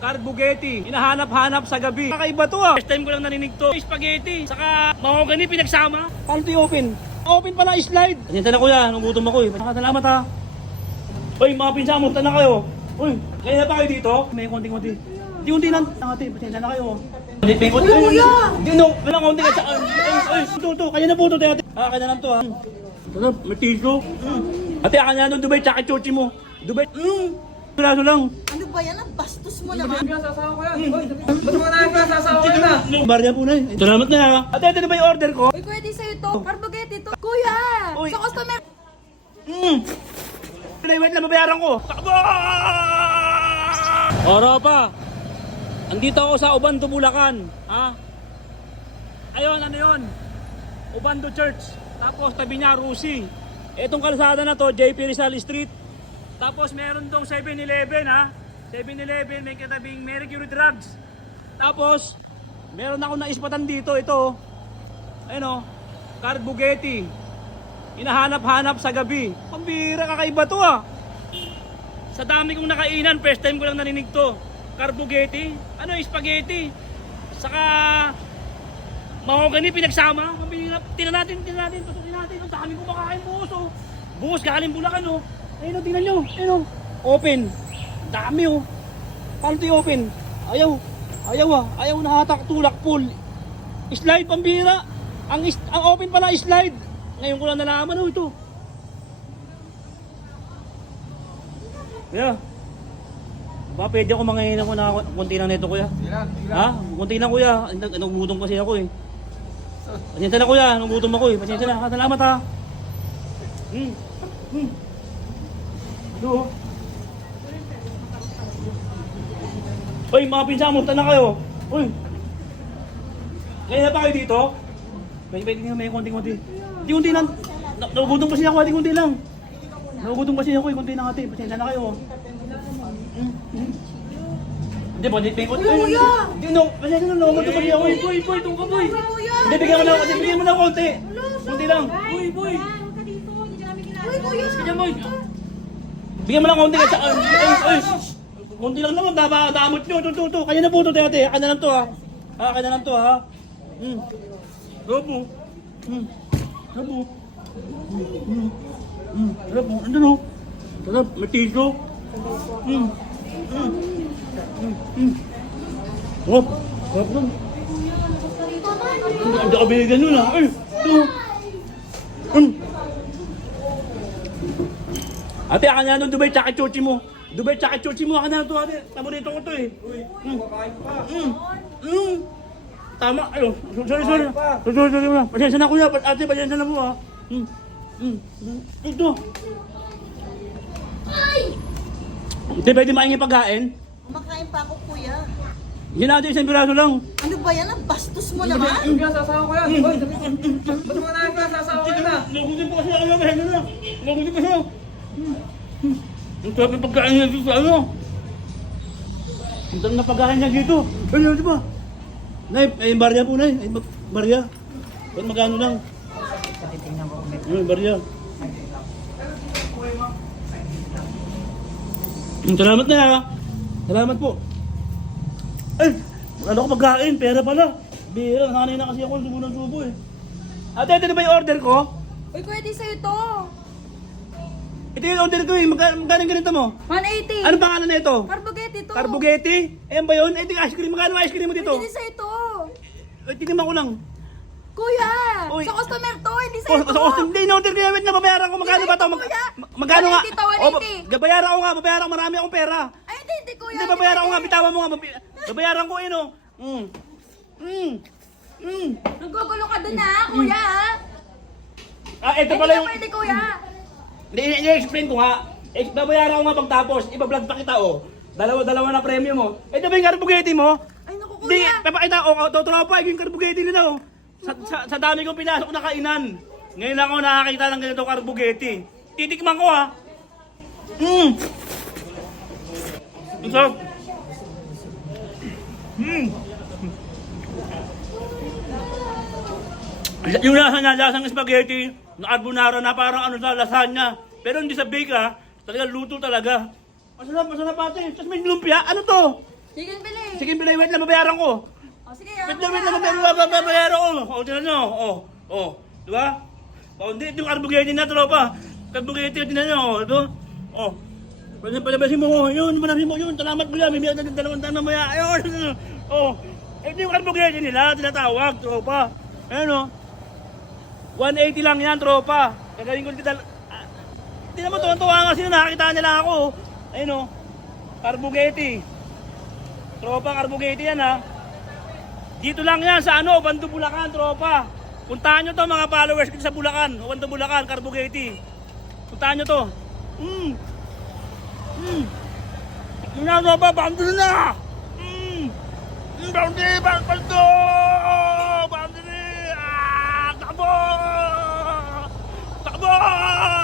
Carbogetti. Hinahanap-hanap sa gabi. Kakaiba to ah. First time ko lang narinig to. Spaghetti. Saka mahogany pinagsama. Paano ito i-open? Open pala slide. Pasensya na kuya, nagutom ako eh. Salamat ha. Uy, mga pinsa, musta na kayo? Uy, kaya na pa kayo dito? May konting-konti. Unti-unti lang. Ate, pasensya na kayo. May konti. Hindi no, walang konti ka sa... Ay, ito, kaya na po ito ate. Kaya na lang to ha. Sarap, may tissue. Ate, kanya nung Dubai, tsaka chuchi mo. Dubai, piraso lang. Ano ba yan? Ang bastos mo naman. Sasawa ko yan. Ba't mo na sasawa ko yan ah? Barya po na eh. Salamat na ha. Ate, ito na ba yung order ko? Uy, kuya, di sa'yo to. Carbogetti to. Kuya! Uy. Sa customer. Wait lang, babayaran ko. Takbo! Oro pa. Andito ako sa Ubando, Bulacan. Ha? Ayun, ano yun? Ubando Church. Tapos tabi niya, Rusi. Etong kalsada na to, JP Rizal Street. Tapos meron dong 7-Eleven ha. 7-Eleven, may katabing Mercury Drugs. Tapos, meron ako naispatan dito. Ito. Ayun o. Carbogetti. Hinahanap-hanap sa gabi. Pambira, kakaiba to ah. Sa dami kong nakainan, first time ko lang narinig to. Carbogetti. Ano yung spaghetti? Saka mahogany pinagsama. Pambira. Tingnan natin. Tutukin natin. Ang dami kong makain buhos oh. Buhos galing Bulacan oh. Ayun o, tingnan nyo. Ayun o. Open. Dami oh. Paano ito i-open? Ayaw ah. Ayaw nahatak tulak pool. Slide, pambira. Ang open pala slide. Ngayon ko lang nalaman oh ito. Yeah. Ba, pwede ako mangahin ako na konti lang nito kuya. Ha? Konti lang kuya. Nagugutom kasi ako eh. Pasensya na kuya, nagugutom ako eh. Pasensya na. Salamat ha. Ito. Uy, mga pinsa, musta na kayo? Uy. Kaya na pa kayo dito? May konti-konti. Unti lang. Nagugutom kasi ako, konti lang. Nagugutom kasi ako, konti lang ate. Pasensya na kayo. Hindi ba, may konti. Kuya! Hindi, no. Pasensya na, nagugutom kasi ako. Boy, itong ka boy. Hindi, bigyan mo na konti. Konti lang. Boy. Uy, kuya! Kaya mo. Bigyan mo lang konti kasi. Ay. Konti lang naman, damot nyo. Ito. Kaya na po ito, ate. Kaya na lang to ha. Kaya na lang to ha. Rabo. Rabo. Rabo. Ano no? Sarap, may tissue. Sarap. Sarap lang. Hindi ka binigyan nun ha. Ay, ito. Ate, kanya nung Dubai, tsaka chuchi mo. Dubai, tsaka chuchi mo. Kanya na to ate. Paborito ko to eh. Tama. Ayo. Sorry. Sorry na. Pasensya na kuya. Ate, pasensya na po ha. Ito. Ay! Ate, pwede maingay pagkain? Kumakain pa ako, kuya. Hindi natin isang piraso lang. Ano ba yan? Ang bastos mo naman. Sasawa ko yan. Ba't mo na sasawa ko yan ah? Nagutin pa kasi ako. Pasensya na. Nagutin pa siya. Ang sarap ng pagkain niya dito sa ano. Ang sarap na pagkain niya dito. Ano, di ba? Nay, ay barya po, nay. Ay barya. Ba't magkano lang? Barya. Salamat na ha. Salamat po. Ay, ano ko pagkain? Pera pala. Bira, nanay na kasi ako ng subo eh. Ate, ito na ba yung order ko? Uy, kuya, di sa'yo to. Ito yung order ko eh. Magkano ganito mo? 180. Ano pangalan na ito? Carbogetti to. Carbogetti? Ayan ba yun? Eh, di ice cream. Magkano ice cream mo dito? Hindi sa'yo to. Tingnan ko lang. Kuya! Uy. Sa customer to, hindi sa'yo to. Hindi, in-order ko yan. Wait na, babayaran ko. Magkano ba ito? Kuya. Magkano nga? 180 to, 180. Babayaran ko nga. Babayaran ko. Marami akong pera. Ay, hindi, kuya. Hindi, babayaran ko nga. Bitawan mo nga. Babayaran ko yun, oh. Nagugulo ka dun ha, kuya ha? Ito pala yung... Pwede, kuya. Hindi, i-explain ko nga. Babayaran ko nga pagtapos. Iba-vlog pa kita, oh. Dalawa na premyo mo. Ito ba yung Carbogetti mo? Ay, naku, Hindi, kuya. papakita ko. Tropa, yung Carbogetti nila, oh. Sa dami kong pinasok na kainan. Ngayon lang ako nakakita ng ganito Carbogetti. Titikman ko, ha. Ang sarap. Yung lasa niya, lasang spaghetti, na carbonara na parang ano sa lasagna. Pero hindi sa bake ha, talaga luto talaga. Masarap ate. Tapos may lumpia, ano to? Chicken fillet. Sige, bilay, wait lang, babayaran ko. O sige Wait lang, babayaran ko. O, tinan nyo. O, di ba? Paundit yung carbohydrate na, tropa. Carbohydrate, tinan nyo. Ito. O. Palabasin mo, yun, salamat ko yan, may biyat na dalawang tanong maya, ayun, ito yung carbohydrate nila, tinatawag, tropa, ayun o, 180 lang yan, tropa, kagaling ko dito, hindi naman tuwan-tuwa nga sila, nakakita nila ako, ayun o, carbohydrate, tropa, carbohydrate yan ha, dito lang yan, sa ano, Bando Bulacan, tropa, puntahan nyo to mga followers ko sa Bulacan, Bando Bulacan, carbohydrate, puntahan nyo to, Yun na, tropa, bando na! Bando! Bando! Takbo! Takbo!